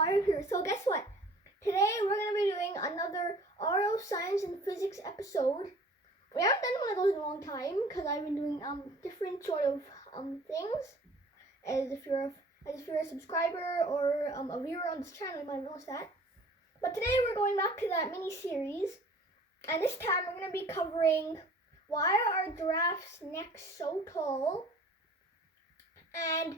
Aarav here. So guess what? Today we're going to be doing another Aarav Science and Physics episode. We haven't done one of those in a long time because I've been doing different sort of things. As if you're a subscriber or a viewer on this channel, you might have noticed that. But today we're going back to that mini series, and this time we're going to be covering why are giraffes' necks so tall, and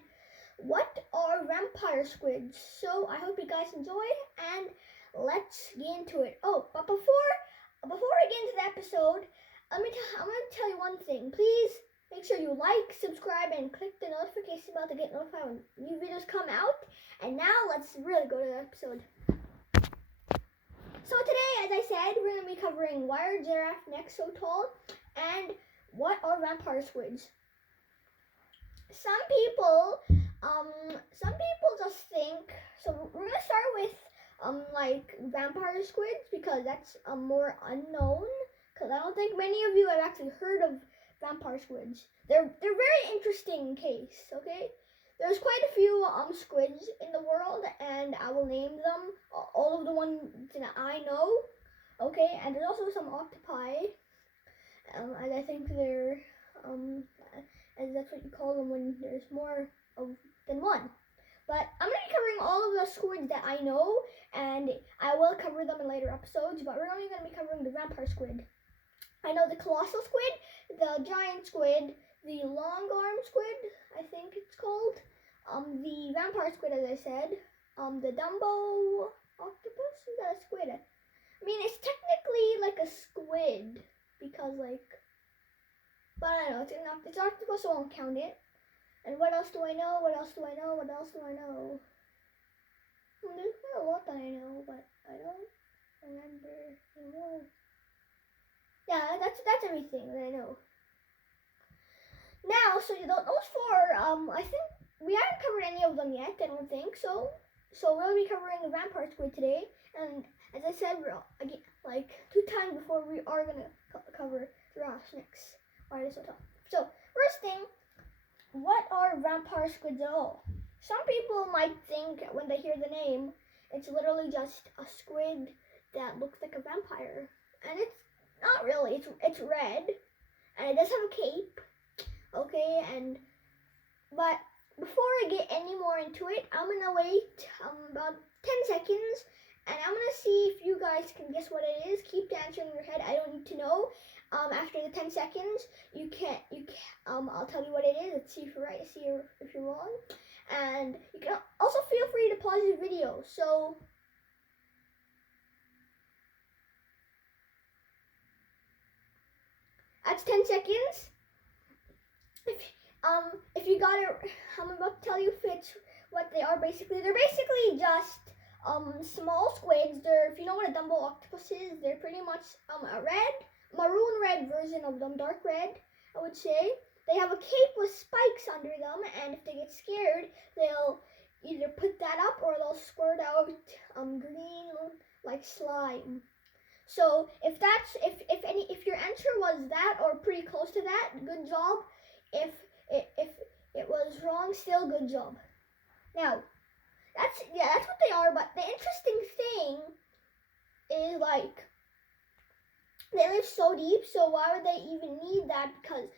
what are vampire squids. So I hope you guys enjoy, and let's get into it. Oh, but before I get into the episode, I'm going to tell you one thing. Please make sure you like, subscribe, and click the notification bell to get notified when new videos come out. And now let's really go to the episode. So today, as I said, we're going to be covering why are giraffe necks so tall and what are vampire squids. Some people just think, so we're going to start with like vampire squids because that's more unknown, because I don't think many of you have actually heard of vampire squids. They're very interesting case, okay? There's quite a few squids in the world, and I will name them, all of the ones that I know, okay? And there's also some octopi, and I think they're, and that's what you call them when there's more than one. But I'm going to be covering all of the squids that I know, and I will cover them in later episodes, but we're only going to be covering the vampire squid. I know the colossal squid, the giant squid, the long arm squid, I think it's called, the vampire squid, as I said, the Dumbo octopus. Is that a squid? I mean, it's technically like a squid because, like, but I don't know, it's an octopus, so I won't count it. And what else do I know? There's quite a lot that I know, but I don't remember anymore. Yeah, that's everything that I know. Now, so those four, I think we haven't covered any of them yet, I don't think. So we'll be covering the vampire squid today. And as I said, again, like 2 times before, we are going to cover giraffes next. Why are they so tall? So, first thing, what are vampire squids at all? Some people might think when they hear the name, it's literally just a squid that looks like a vampire. And it's not really. It's red, and it does have a cape. Okay, but before I get any more into it, I'm gonna wait about 10 seconds, and I'm gonna see if you guys can guess what it is. Keep answering in your head. I don't need to know. After the 10 seconds, you can't. I'll tell you what it is. Let's see if you're right. See if you're wrong, and you can also feel free to pause the video. So. That's 10 seconds. If you got it, I'm about to tell you what they are basically. They're basically just small squids. If you know what a Dumbo octopus is, they're pretty much a maroon red version of them, dark red, I would say. They have a cape with spikes under them, and if they get scared, they'll either put that up or they'll squirt out green like slime. So if your answer was that or pretty close to that, good job. If it was wrong, still good job. Now, that's what they are. But the interesting thing is, like, they live so deep. So why would they even need that? Because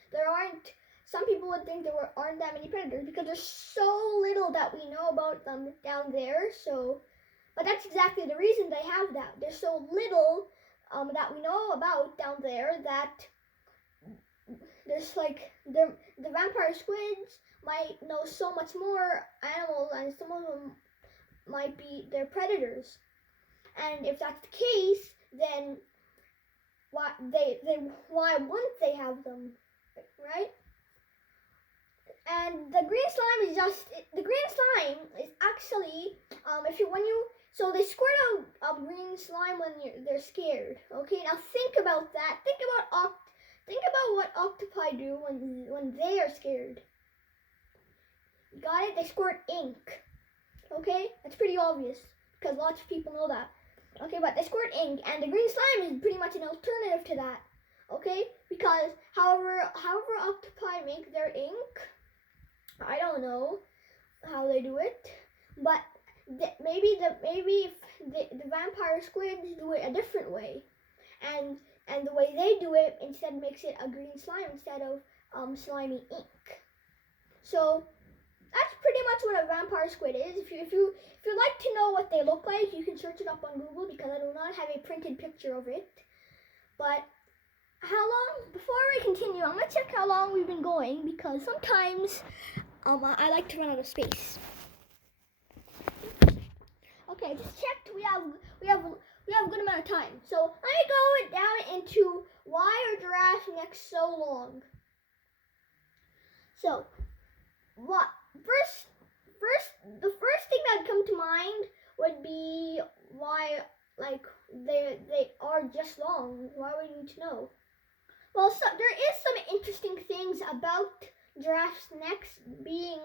some people would think there aren't that many predators because there's so little that we know about them down there. So, but that's exactly the reason they have that. There's so little that we know about down there that there's like the vampire squids might know so much more animals, and some of them might be their predators. And if that's the case, then why wouldn't they have them, right? And the green slime is actually so they squirt out green slime when they're scared. Okay, now think about that. Think about what octopi do when they are scared. You got it? They squirt ink. Okay, that's pretty obvious because lots of people know that. Okay, but they squirt ink, and the green slime is pretty much an alternative to that. Okay, because however octopi make their ink, I don't know how they do it, but maybe if the vampire squids do it a different way, and the way they do it instead makes it a green slime instead of slimy ink. So that's pretty much what a vampire squid is. If you like to know what they look like, you can search it up on Google because I do not have a printed picture of it. But how long? Before we continue, I'm gonna check how long we've been going because sometimes I like to run out of space. Okay, just checked. We have a good amount of time. So let me go down into why are giraffe necks so long. So the first thing that would come to mind would be why, like, they are just long. Why would you need to know? Well, so there is some interesting things about giraffes' necks being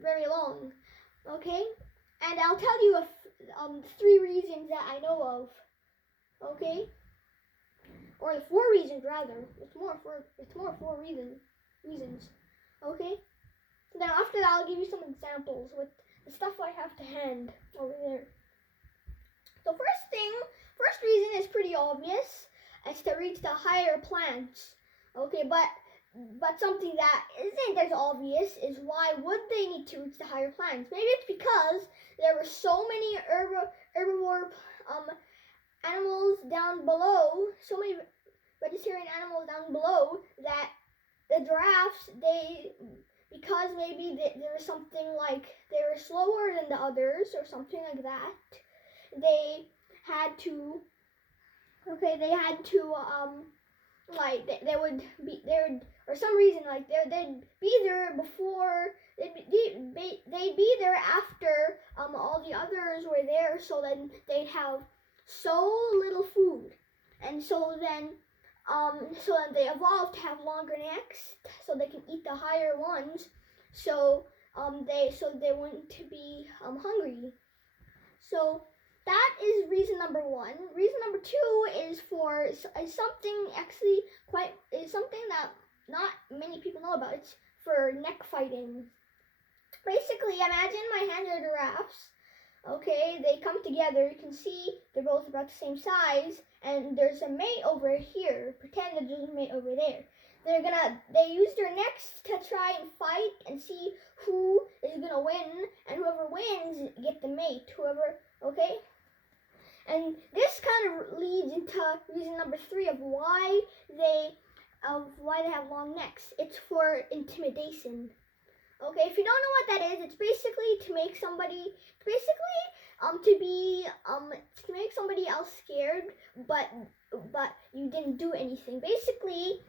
very long. Okay, and I'll tell you 3 reasons that I know of. Okay, or 4 reasons rather. It's more 4 reasons. Okay. Then after that, I'll give you some examples with the stuff I have to hand over there. So first reason is pretty obvious. It's to reach the higher plants. Okay, but something that isn't as obvious is why would they need to reach the higher plants? Maybe it's because there were so many herbivore animals down below, so many vegetarian animals down below that the giraffes, because maybe there was something like they were slower than the others or something like that, they had to or some reason like they'd be there before they'd be there after all the others were there, so then they'd have so little food, and so then they evolved to have longer necks so they can eat the higher ones, so they wouldn't be hungry. So that is reason number 1. Reason number 2 is something that not many people know about. It's for neck fighting. Basically, imagine my hands are giraffes. Okay, they come together. You can see they're both about the same size, and there's a mate over here. Pretend that there's a mate over there. They use their necks to try and fight and see who is gonna win, and whoever wins get the mate. Okay? And this kind of leads into reason number 3 of why they have long necks. It's for intimidation. Okay, if you don't know what that is, it's basically to make somebody to make somebody else scared, but you didn't do anything. Basically,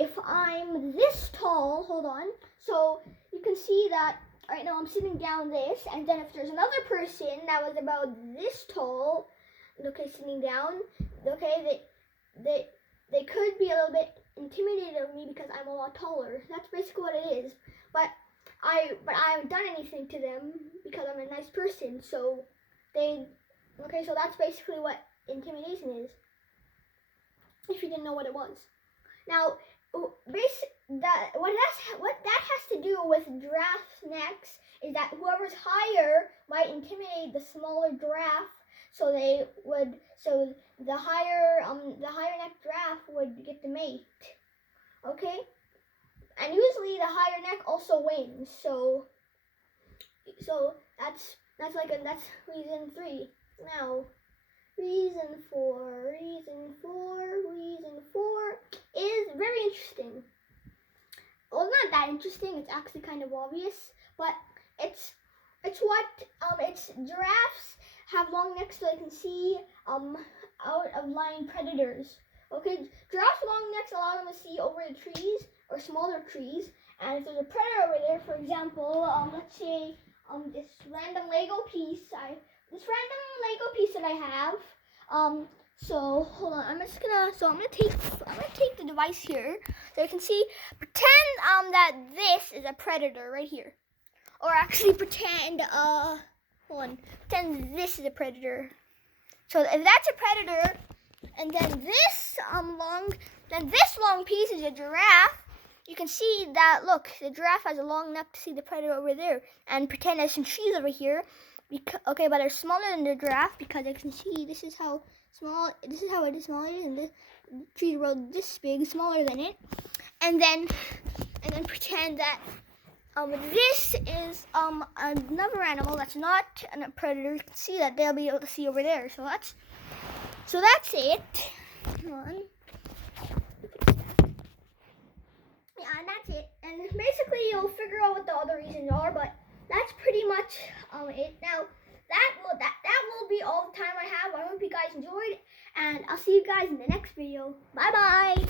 if I'm this tall, hold on. So you can see that right now I'm sitting down this, and then if there's another person that was about this tall, okay, sitting down, okay, they could be a little bit intimidated of me because I'm a lot taller. That's basically what it is. But I haven't done anything to them because I'm a nice person. So so that's basically what intimidation is. If you didn't know what it was. Now, what that has to do with giraffe necks is that whoever's higher might intimidate the smaller giraffe, so the higher neck giraffe would get the mate. Okay? And usually the higher neck also wins. So that's reason 3. Now, reason 4 is very interesting. Well, not that interesting. It's actually kind of obvious, but it's giraffes have long necks so they can see out of line predators. Okay, giraffes' long necks allow them to see over the trees or smaller trees, and if there's a predator over there, for example, let's say this random Lego piece that I have. So hold on, I'm gonna take the device here so you can see. Pretend that this is a predator right here, or actually pretend this is a predator. So if that's a predator, and then this long piece is a giraffe. you can see that, look, the giraffe has a long neck to see the predator over there, and pretend there's some trees over here. Okay, but they're smaller than the giraffe because I can see this is how it is smaller, and the trees were this big, smaller than it. And then pretend that this is another animal that's not a predator. You can see that they'll be able to see over there. So that's it. Come on. Yeah, and that's it. And basically, you'll figure out what the other reasons are, but that's pretty much it. Now, that will be all the time I have. I hope you guys enjoyed, and I'll see you guys in the next video. Bye bye.